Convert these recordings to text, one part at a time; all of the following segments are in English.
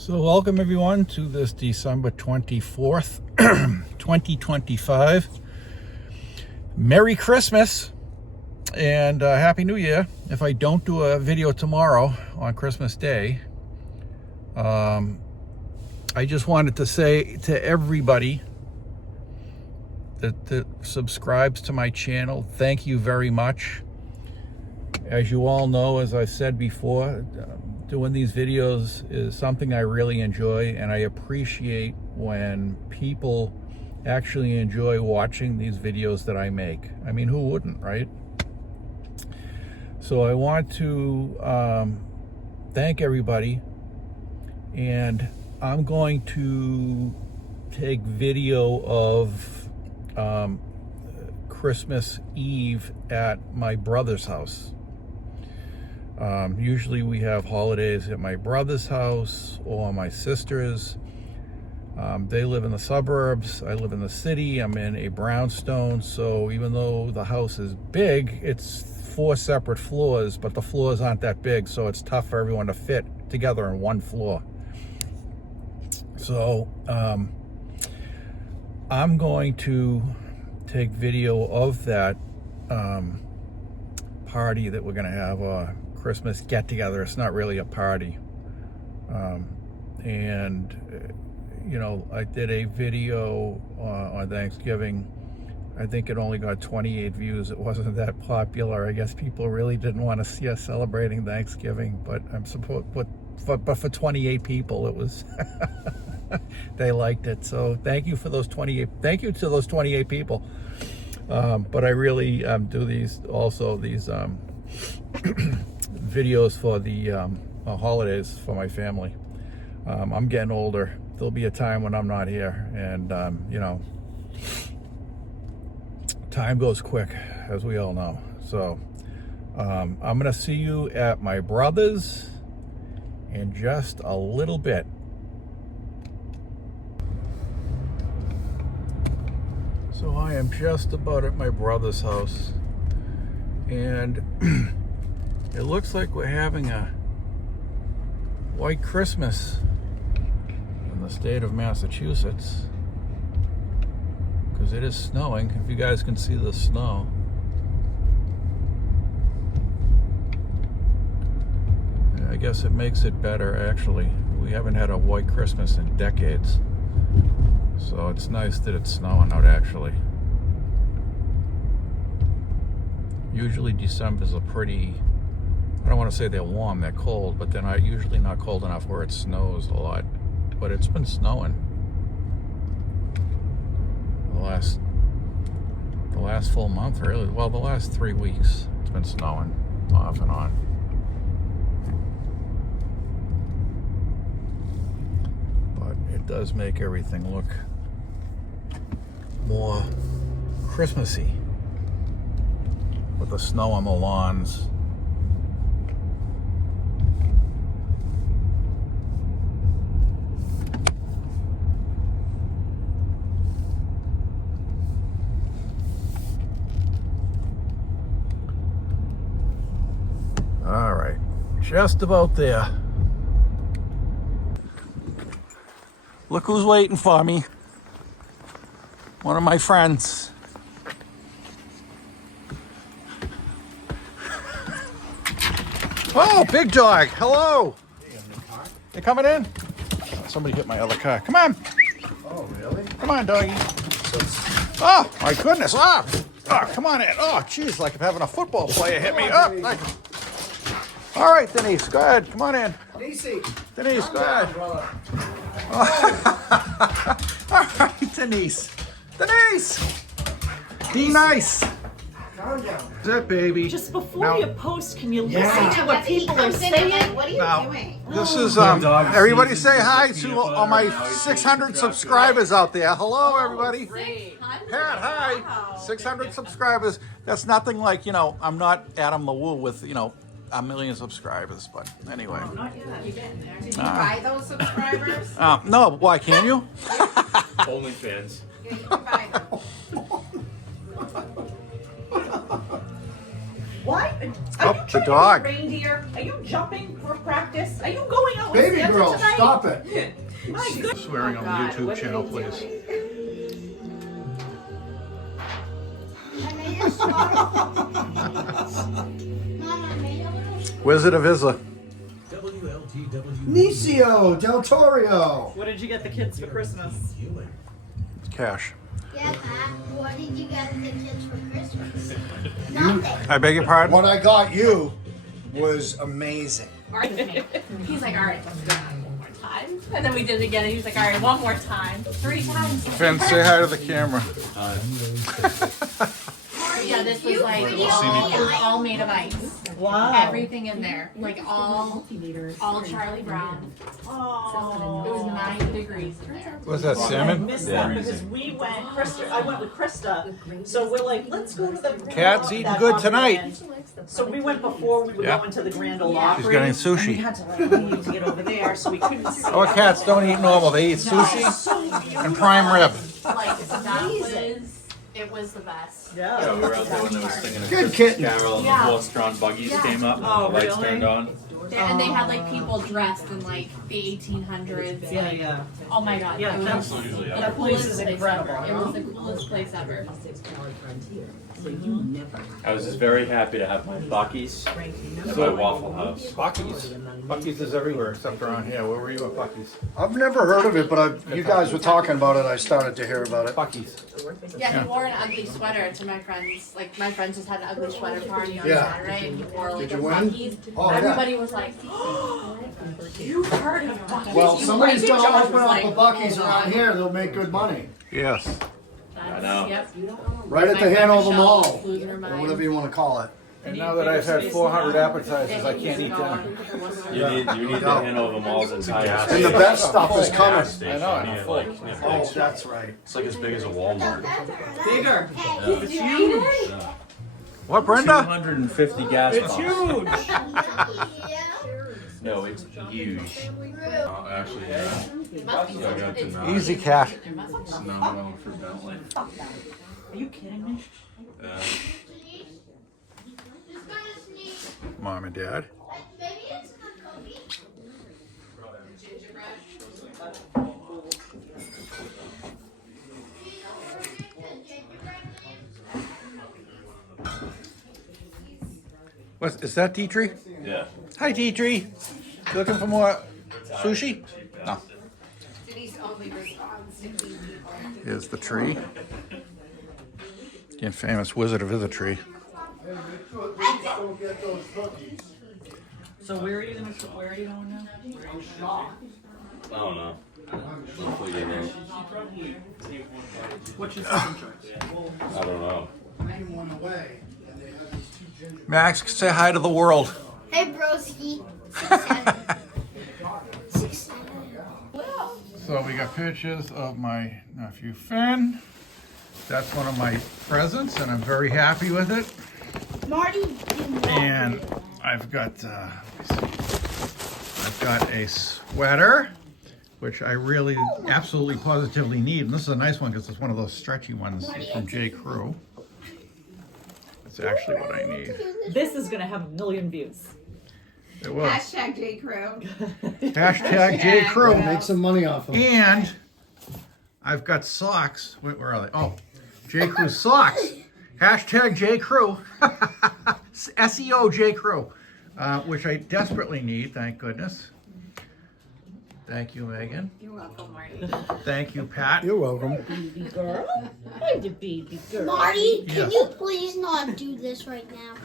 So welcome everyone to this December 24th, 2025. Merry Christmas and Happy New Year. If I don't do a video tomorrow on Christmas Day, I just wanted to say to everybody that subscribes to my channel, thank you very much. As you all know, as I said before, doing these videos is something I really enjoy, and I appreciate when people actually enjoy watching these videos that I make. I mean, who wouldn't, right? So I want to thank everybody, and I'm going to take video of Christmas Eve at my brother's house. Usually we have holidays at my brother's house or my sister's. They live in the suburbs. I live in the city. I'm in a brownstone. So even though the house is big, it's 4 separate floors, but the floors aren't that big. So it's tough for everyone to fit together on one floor. So I'm going to take video of that party that we're going to have, Christmas get together. It's not really a party. And you know, I did a video on Thanksgiving. I think it only got 28 views. It wasn't that popular. I guess people really didn't want to see us celebrating Thanksgiving, but I'm supposed, but for 28 people, it was they liked it. So thank you for those 28. Thank you to those 28 people. But I really do these videos for the holidays for my family. I'm getting older. There'll be a time when I'm not here, and you know, time goes quick, as we all know. So I'm gonna see you at my brother's in just a little bit. So I am just about at my brother's house, and it looks like we're having a white Christmas in the state of Massachusetts, because it is snowing. If you guys can see the snow. I guess it makes it better, actually. We haven't had a white Christmas in decades. So it's nice that it's snowing out, actually. Usually December's a pretty, I don't want to say they're warm, they're cold, but they're not usually not cold enough where it snows a lot. But it's been snowing the last full month, really. Well, the last 3 weeks it's been snowing off and on. But it does make everything look more Christmassy with the snow on the lawns. All right, just about there. Look who's waiting for me. One of my friends. Oh, big dog. Hello. You coming in? Oh, somebody hit my other car. Come on. Oh, really? Come on, doggy. Oh, my goodness. Oh, come on in. Oh, geez, like I'm having a football player hit me. Oh, all right, Denise, go ahead. Come on in. Denise, go ahead. All right, Denise. Denise! Be nice. Calm down. That's it, baby. Just before Now- you post, can you listen Yeah. to what people are saying? What are you Now, doing? this is, dog everybody season, say hi peanut to all butter, my how you 600 take subscribers out there. Hello, everybody. Great. Pat, hi. 600 subscribers. That's nothing like, you know, I'm not Adam LaWoo with, you know, a million subscribers, but anyway. Not yet. You getting there? Did you buy those subscribers? No, why, can you? OnlyFans. Yeah, you can buy them. What? Oh, Are you the trying dog. to be a reindeer? Are you jumping for practice? Are you going out Baby with girl, stop it. Swearing on the YouTube channel, please. Wizard of Isla. Nicio Del Torio. What did you get the kids for Christmas? Cash. Yeah, Pat, what did you get the kids for Christmas? Nothing. I beg your pardon? What I got you was amazing. He's like, all right, let's do it one more time. And then we did it again, and he was like, all right, one more time. 3 times. Finn, say hi to the camera. Yeah, this was like, it was all made of ice. Wow. Everything in there. Like all Charlie Brown. Oh. It was 90 degrees in there. What's that, I salmon? missed that because we went, I went with Krista, so we're like, let's go to the Grand Cat's Ole- eating that good Opry tonight. Land. So we went before we were Yeah. going to the Grand Ole Opry. She's getting And sushi. we had to like, we needed to get over there, so we couldn't see. Our cats don't eat normal. They eat sushi and prime rib. Like, it was the best. Yeah. Yeah, we were out there when there was singing a Good Christmas kitten. carol and Yeah. the horse-drawn buggies Yeah. came up and Oh, the lights really? turned on. And they had like people dressed in like the 1800s. Yeah, like, yeah. Oh my god. Yeah, it was that's- usually the that place coolest is place incredible. ever. It was the coolest place ever. I was just very happy to have my Buc-ee's at my Waffle House. Buc-ee's. Buc-ee's is everywhere except around here. Where were you at Buc-ee's? I've never heard of it, but you guys were talking about it. I started to hear about it. Buc-ee's. Yeah, he wore an ugly sweater to my friends. Like my friends just had an ugly sweater party on Yeah. Saturday, and he wore like Did a you win? Buc-ee's. Oh, yeah. Everybody was like, "You've heard of Buc-ee's?" Well, You somebody's right? gonna Josh open was up like, a Buc-ee's "Hold around on." here. They'll make good money. Yes. I know. Yep. Right at My the friend Hanover Michelle Mall, was losing her or mind. whatever you want to call it. And now that I've had 400 appetizers, I can't eat dinner. You need the Hanover Mall's entire And the best stuff is coming. I know, I'm full. Oh, that's right. It's like as big as a Walmart. Bigger. Did you eat it? What, Brenda? 250 gas pumps. Huge. No, it's huge. Actually, yeah. It must be. Yeah, I got It's- to Easy, cat. it must be. phenomenal for Bentley. Are you kidding me? Mom and Dad. What is that, Dietrich? Yeah. Hi, Dietrich. You looking for more sushi? No. Here's the tree. The infamous Wizard of Isla tree. So where are you going now? I don't know. Hopefully they know. What's your second choice? I don't know. Max, say hi to the world. Hey, broski. So we got pictures of my nephew Finn. That's one of my presents, and I'm very happy with it. Marty didn't And I've got, let me see. I've got a sweater, which I really, absolutely, positively need. And this is a nice one because it's one of those stretchy ones from J. Crew. It's actually what I need. This is going to have 1 million views. It will. Hashtag J. Crew. Hashtag J. Crew. Make some money off them. And I've got socks. Wait, where are they? Oh, J. Crew socks. Hashtag J. Crew. SEO J. Crew. Which I desperately need, thank goodness. Thank you, Megan. You're welcome, Marty. Thank you, Pat. You're welcome. Baby girl. I'm the baby girl. Marty, Yeah. can you please not do this right now?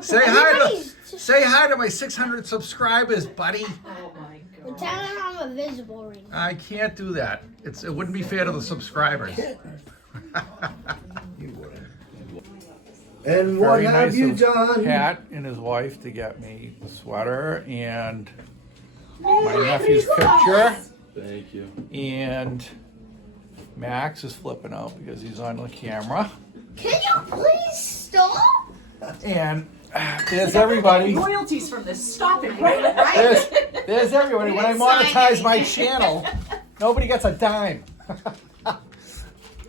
Say hi to my 600 subscribers, buddy. Oh my God. Pretend I'm invisible right now. I can't do that. It wouldn't be fair to the subscribers. And what Very have nice you of done? Pat and his wife to get me the sweater and my nephew's picture. Thank you. And Max is flipping out because he's on the camera. Can you please stop? And there's everybody. Royalties from this. Stop it right now. There's everybody. When I monetize my channel, nobody gets a dime.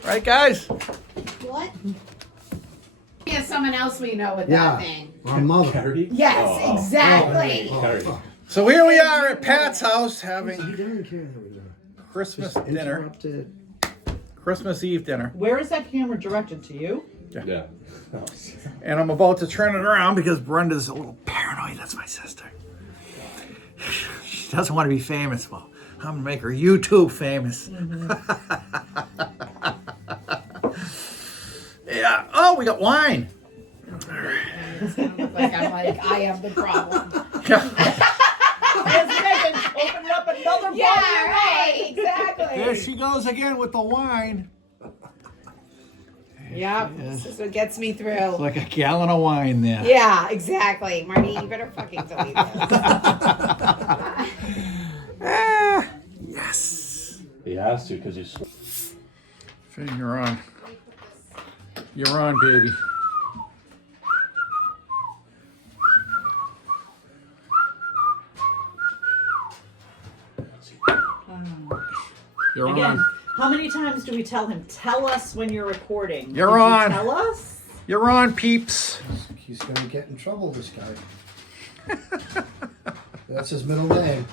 Right, guys? What? Yeah, someone else we know with Yeah. that thing. Our mother. Yes, exactly. Oh, So here we are at Pat's house having He doesn't care that we're there. Christmas Just dinner, interrupted. Christmas Eve dinner. Where is that camera directed to you? Yeah. And I'm about to turn it around because Brenda's a little paranoid. That's my sister. She doesn't want to be famous. Well, I'm going to make her YouTube famous. Yeah. Oh, we got wine. It's gonna look like I am the problem. Yes, Megan, open up another bottle. Yeah, right, exactly. There she goes again with the wine. Yep, this is what gets me through. Like a gallon of wine there. Yeah, exactly. Marty, you better fucking delete this. Yes. He has to because he's. Finn, you're on. You're on, baby. You're Again, on. how many times do we tell him, tell us when you're recording? You're Did you on. tell us? You're on, peeps. He's gonna get in trouble, this guy. That's his middle name.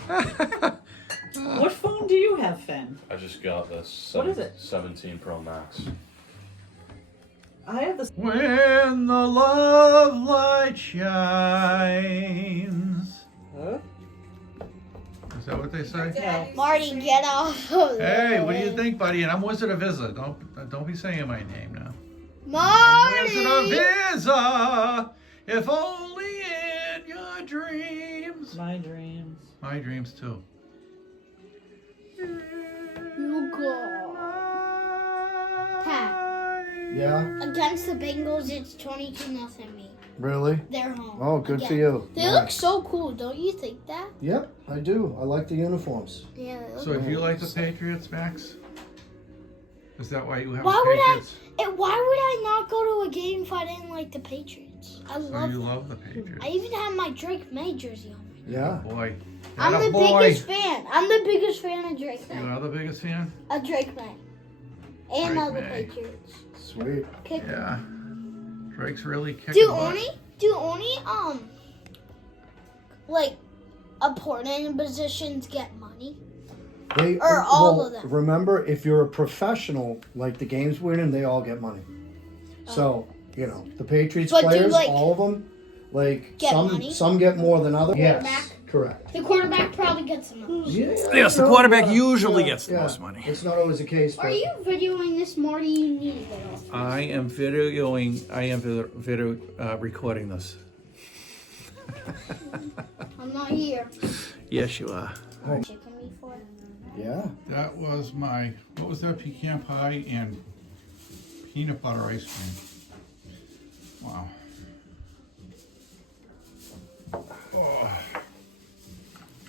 What phone do you have, Finn? I just got this. What is it? 17 Pro Max. I have this. When the love light shines. Huh? Is that what they say? No. Marty, get off of Hey, what do you there. think, buddy? And I'm Wizard of Vizza. Don't be saying my name now. Wizard of Marty! Vizza, if only in your dreams. My dreams. My dreams too. You go. Pat, Yeah, against the Bengals, it's 22-0 me. really? They're home. Oh, good for Again. you. They look Nice. so cool, don't you think that? Yep, I do. I like the uniforms. Yeah, they look So if you like the Patriots, Max, is that why you have Why the would I- Patriots? And why would I not go to a game if I didn't like the Patriots? I So love you them. love the Patriots. I even have my Drake May jersey on. Yeah. Boy. I'm the biggest fan. I'm the biggest fan of Drake You May. are the biggest fan? Of Drake May. And Drake of the May. Patriots. Sweet. Kick Yeah. Drake's really kicking Do butt. only like important positions get money? They Or all of them. Remember, if you're a professional, like the game's winning, they all get money. So, you know, the Patriots But do, players, like, all of them, like get some money? some get more than others. Quarterback? Yes, correct. The quarterback probably gets the most. Yes, the quarterback usually gets the most money. It's not always the case. Are But you videoing this, Marty? You need to get off. I am recording this. I'm not here. Yes, you are. Chicken before. yeah, That was what was that? Pecan pie and peanut butter ice cream. Wow. Oh.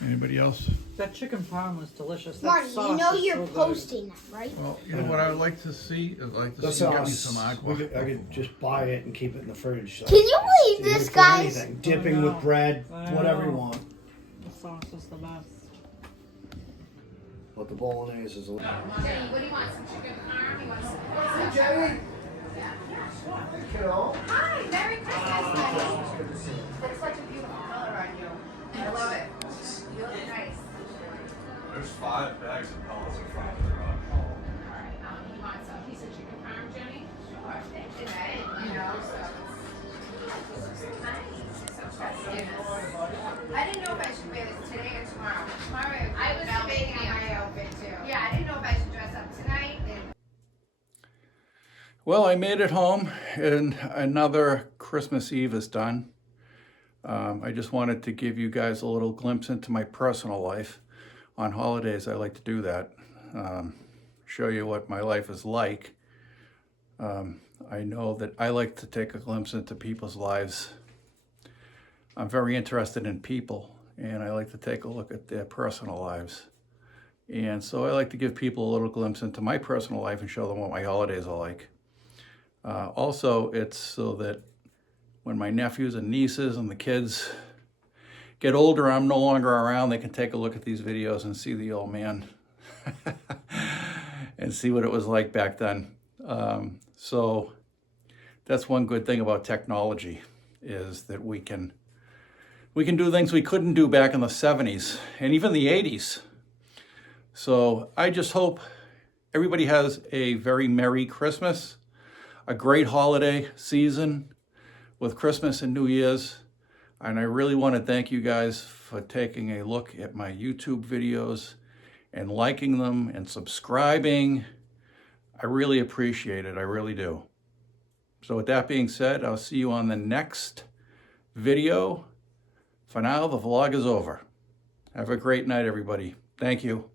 Anybody else? That chicken parm was delicious. That Marty, you sauce know is you're so good. posting that, right? Well, you know what I would like to see? I'd like to the see you get me sauce. some I agua. could just buy it and keep it in the fridge. Can you believe Use this, it for guys? anything. Dipping I know. with bread, I whatever you know. want. The sauce is the best. But the bolognese is a little. What do you want? Some chicken parm? You want some? Hi, Merry Christmas, Betty. That's such a beautiful color on you. I love it. You look nice. There's 5 bags of pellets in front of All right, you want some piece of chicken parm, Jenny? Sure. Today, you know, so it's nice. So festive. I didn't know if I should wear this today or tomorrow. Tomorrow, I was debating on my outfit too. Yeah, I didn't know if I should dress up tonight and. Well, I made it home, and another Christmas Eve is done. I just wanted to give you guys a little glimpse into my personal life. On holidays, I like to do that. Show you what my life is like. I know that I like to take a glimpse into people's lives. I'm very interested in people, and I like to take a look at their personal lives. And so I like to give people a little glimpse into my personal life and show them what my holidays are like. Also, it's so that when my nephews and nieces and the kids get older, I'm no longer around, they can take a look at these videos and see the old man and see what it was like back then. So that's one good thing about technology, is that we can we can do things we couldn't do back in the 70s and even the 80s. So I just hope everybody has a very Merry Christmas, a great holiday season with Christmas and New Year's. And I really want to thank you guys for taking a look at my YouTube videos and liking them and subscribing. I really appreciate it. I really do. So with that being said, I'll see you on the next video. For now, the vlog is over. Have a great night, everybody. Thank you.